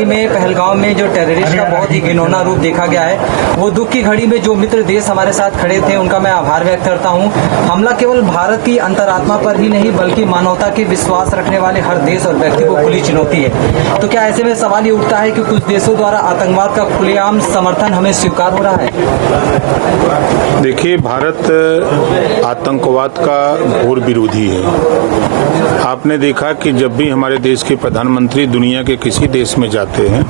दिल्ली में पहलगाम में जो टेररिस्ट का बहुत ही घिनौना रूप देखा गया है, वो दुख की घड़ी में जो मित्र देश हमारे साथ खड़े थे उनका मैं आभार व्यक्त करता हूं। हमला केवल भारत की अंतरात्मा पर ही नहीं बल्कि मानवता के विश्वास रखने वाले हर देश और व्यक्ति को खुली चुनौती है। तो क्या ऐसे में सवाल ये उठता है कि कुछ देशों द्वारा आतंकवाद का खुलेआम समर्थन हमें स्वीकार हो रहा है? देखिए, भारत आतंकवाद का घोर विरोधी है। आपने देखा कि जब भी हमारे देश के प्रधानमंत्री दुनिया के किसी देश में जाते हैं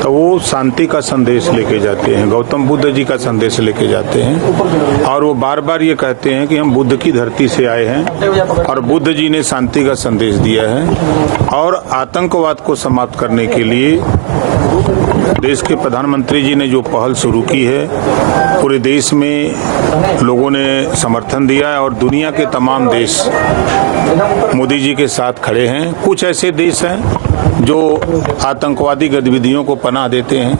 तो वो शांति का संदेश लेके जाते हैं, गौतम बुद्ध जी का संदेश लेके जाते हैं और वो बार बार ये कहते हैं कि हम बुद्ध की धरती से आए हैं और बुद्ध जी ने शांति का संदेश दिया है। और आतंकवाद को समाप्त करने के लिए देश के प्रधानमंत्री जी ने जो पहल शुरू की है, पूरे देश में लोगों ने समर्थन दिया है और दुनिया के तमाम देश मोदी जी के साथ खड़े हैं। कुछ ऐसे देश हैं जो आतंकवादी गतिविधियों को पनाह देते हैं,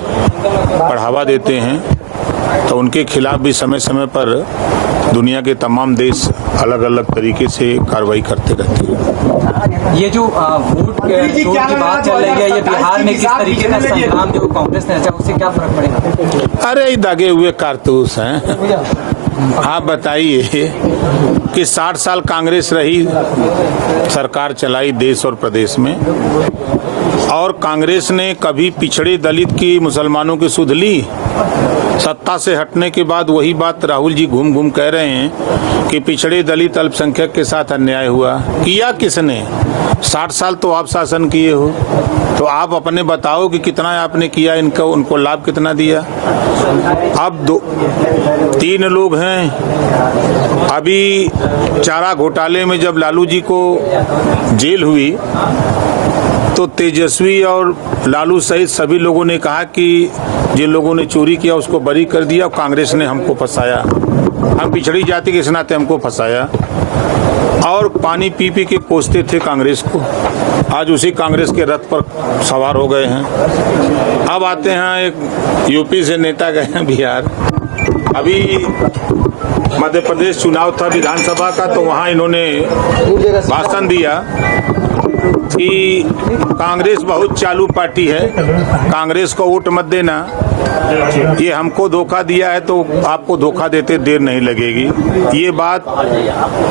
बढ़ावा देते हैं, तो उनके खिलाफ भी समय समय पर दुनिया के तमाम देश अलग अलग तरीके से कार्रवाई करते रहते हैं। ये जो वोट की बात चल रही है, ये बिहार में किस तरीके का संग्राम जो कांग्रेस ने रचा, उससे क्या फर्क पड़ेगा? अरे दागे हुए कारतूस हैं। आप बताइए कि 60 साल कांग्रेस रही, सरकार चलाई देश और प्रदेश में, और कांग्रेस ने कभी पिछड़े दलित की, मुसलमानों की सुध ली? सत्ता से हटने के बाद वही बात राहुल जी घूम घूम कह रहे हैं कि पिछड़े दलित अल्पसंख्यक के साथ अन्याय हुआ। किया किसने? 60 साल तो आप शासन किए हो, तो आप अपने बताओ कि कितना आपने किया, इनको उनको लाभ कितना दिया। अब 3 लोग हैं। अभी चारा घोटाले में जब लालू जी को जेल हुई तो तेजस्वी और लालू सहित सभी लोगों ने कहा कि जिन लोगों ने चोरी किया उसको बरी कर दिया और कांग्रेस ने हमको फंसाया, हम पिछड़ी जाति के इस नाते हमको फंसाया, और पानी पी पी के कोसते थे कांग्रेस को। आज उसी कांग्रेस के रथ पर सवार हो गए हैं। अब आते हैं, एक यूपी से नेता गए हैं बिहार। अभी मध्य प्रदेश चुनाव था विधानसभा का, तो वहाँ इन्होंने भाषण दिया कि कांग्रेस बहुत चालू पार्टी है, कांग्रेस को वोट मत देना, ये हमको धोखा दिया है तो आपको धोखा देते देर नहीं लगेगी। ये बात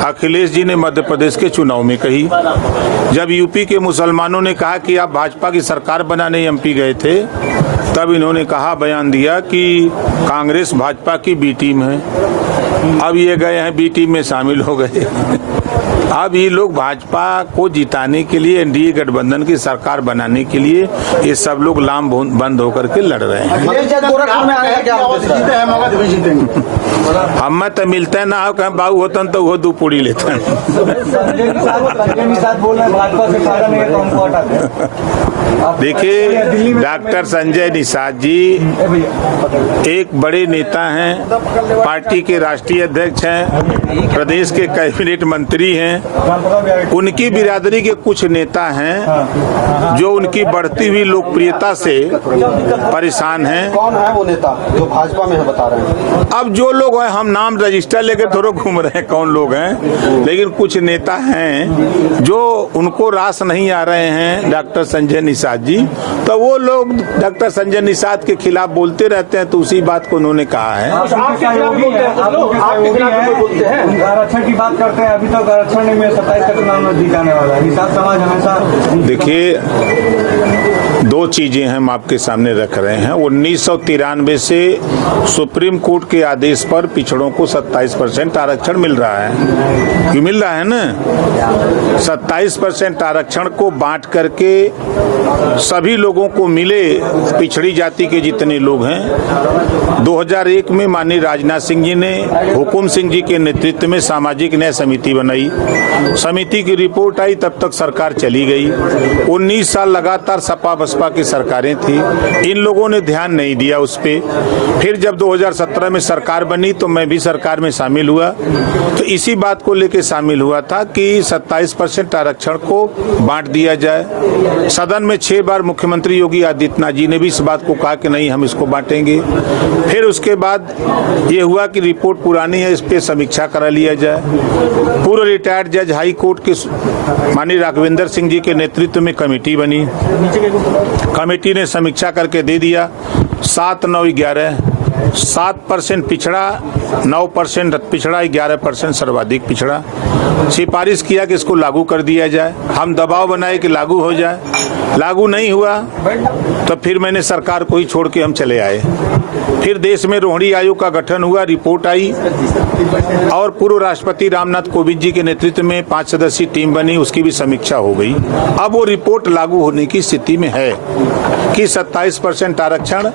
अखिलेश जी ने मध्य प्रदेश के चुनाव में कही। जब यूपी के मुसलमानों ने कहा कि आप भाजपा की सरकार बनाने एमपी गए थे, तब इन्होंने कहा, बयान दिया कि कांग्रेस भाजपा की बी टीम है। अब ये गए हैं बी टीम में शामिल हो गए। अब ये लोग भाजपा को जिताने के लिए, एनडीए गठबंधन की सरकार बनाने के लिए ये सब लोग लाम बंद होकर के लड़ रहे हैं। हमें तो मिलते ना हो, कहीं बाबू होता तो वो 2 पूड़ी लेते हैं। देखिए, डॉक्टर संजय निषाद जी एक बड़े नेता हैं, पार्टी के राष्ट्रीय अध्यक्ष हैं, प्रदेश के कैबिनेट मंत्री हैं। उनकी बिरादरी के कुछ नेता हैं जो उनकी बढ़ती हुई लोकप्रियता से परेशान हैं। कौन है वो नेता जो भाजपा में है, बता रहे हैं? अब जो लोग हैं, हम नाम रजिस्टर लेकर थोड़ा घूम रहे हैं कौन लोग हैं, लेकिन कुछ नेता हैं जो उनको रास नहीं आ रहे हैं डॉक्टर संजय निषाद जी, तो वो लोग डॉक्टर संजय निषाद के खिलाफ बोलते रहते हैं। तो उसी बात को उन्होंने कहा है। आरक्षण की बात करते हैं, अभी तक आरक्षण में 27 का चुनाव नजदीक आने वाला है। निषाद समाज हमेशा, देखिए, 2 चीजें हम आपके सामने रख रहे हैं। 1993 से सुप्रीम कोर्ट के आदेश पर पिछड़ों को 27% आरक्षण मिल रहा है। क्यों मिल रहा है ना? 27% आरक्षण को बांट करके सभी लोगों को मिले, पिछड़ी जाति के जितने लोग हैं। 2001 में माननीय राजनाथ सिंह जी ने हुकुम सिंह जी के नेतृत्व में सामाजिक न्याय समिति बनाई। समिति की रिपोर्ट आई, तब तक सरकार चली गई। 19 साल लगातार सपा बसपा की सरकारें थी, इन लोगों ने ध्यान नहीं दिया उस पे। फिर जब 2017 में सरकार बनी तो मैं भी सरकार में शामिल हुआ, तो इसी बात को लेकर शामिल हुआ था कि 27% आरक्षण को बांट दिया जाए। सदन में 6 बार मुख्यमंत्री योगी आदित्यनाथ जी ने भी इस बात को कहा कि नहीं, हम इसको बांटेंगे। फिर उसके बाद ये हुआ कि रिपोर्ट पुरानी है, इस पे समीक्षा करा लिया जाए। पूर्व रिटायर्ड जज हाई कोर्ट के माननीय राघवेंद्र सिंह जी के नेतृत्व में कमेटी बनी। कमेटी ने समीक्षा करके दे दिया 7, 9, 11 7% पिछड़ा, 9% पिछड़ा, 11% सर्वाधिक पिछड़ा। सिफारिश किया कि इसको लागू कर दिया जाए। हम दबाव बनाए कि लागू हो जाए, लागू नहीं हुआ तो फिर मैंने सरकार को ही छोड़ के हम चले आए। फिर देश में रोहिणी आयोग का गठन हुआ, रिपोर्ट आई और पूर्व राष्ट्रपति रामनाथ कोविंद जी के नेतृत्व में 5 सदस्यीय टीम बनी, उसकी भी समीक्षा हो गई। अब वो रिपोर्ट लागू होने की स्थिति में है कि 27% आरक्षण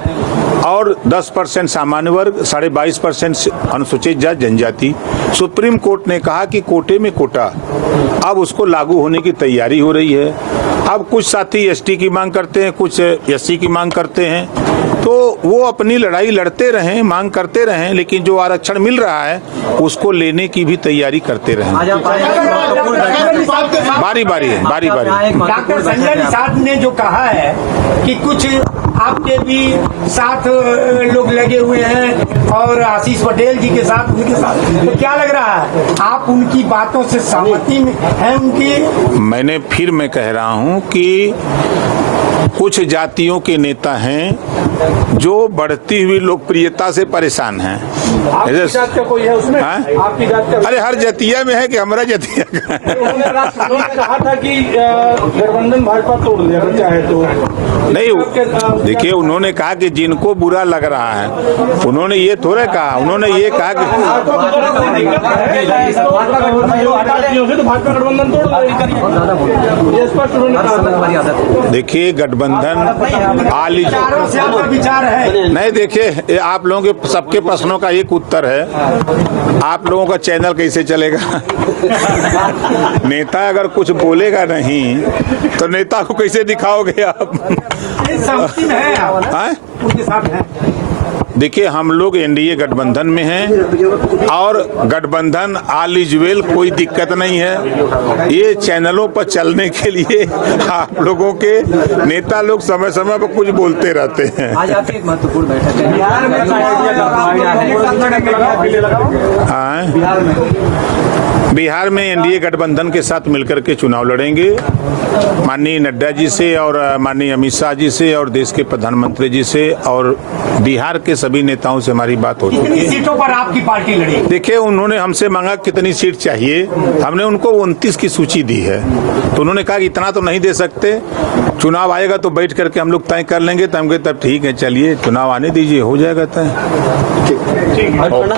और 10% सामान्य वर्ग, 22.5% अनुसूचित जाति जनजाति। सुप्रीम कोर्ट ने कहा कि कोटे में कोटा, अब उसको लागू होने की तैयारी हो रही है। अब कुछ साथी एसटी की मांग करते हैं, कुछ एससी की मांग करते हैं, तो वो अपनी लड़ाई लड़ते रहें, मांग करते रहें, लेकिन जो आरक्षण मिल रहा है उसको लेने की भी तैयारी करते रहें। बारी बारी डॉक्टर संजय निषाद ने जो कहा है कि कुछ आपके भी साथ लोग लगे हुए हैं और आशीष पटेल जी के साथ, उनके साथ, तो क्या लग रहा है आप उनकी बातों से सहमति में हैं उनकी? मैं कह रहा हूं कि कुछ जातियों के नेता हैं जो बढ़ती हुई लोकप्रियता से परेशान हैं। आपकी जात का कोई है उसमें? आपकी जात का? अरे हर जतिया में है कि हमारा जतिया का है? उन्होंने कहा था कि गठबंधन भाजपा तोड़ दे अगर चाहे तो। नहीं, देखिए उन्होंने कहा कि जिनको बुरा लग रहा है, उन्होंने ये थोड़ा कहा, उन्होंने ये कहा कि भाजपा गठबंधन तोड़ देगी। देखिए गठबंधन विचार है नहीं, देखिए आप लोगों के सबके प्रश्नों का एक उत्तर है, आप लोगों का चैनल कैसे चलेगा? नेता अगर कुछ बोलेगा नहीं तो नेता को कैसे दिखाओगे आप? उनके साथ है। देखिए हम लोग एनडीए गठबंधन में हैं और गठबंधन ऑल इज वेल, कोई दिक्कत नहीं है। ये चैनलों पर चलने के लिए आप लोगों के नेता लोग समय समय पर कुछ बोलते रहते हैं। आज आपकी एक महत्वपूर्ण बैठक है बिहार में एनडीए गठबंधन के साथ मिलकर के चुनाव लड़ेंगे। माननीय नड्डा जी से और माननीय अमित शाह जी से और देश के प्रधानमंत्री जी से और बिहार के सभी नेताओं से हमारी बात हो चुकी है। सीटों पर आपकी पार्टी लड़ी? देखिए उन्होंने हमसे मांगा कितनी सीट चाहिए, हमने उनको 29 की सूची दी है, तो उन्होंने कहा कि इतना तो नहीं दे सकते, चुनाव आएगा तो बैठ करके हम लोग तय कर लेंगे। तो हम कहे तब ठीक है, चलिए चुनाव आने दीजिए, हो जाएगा तय।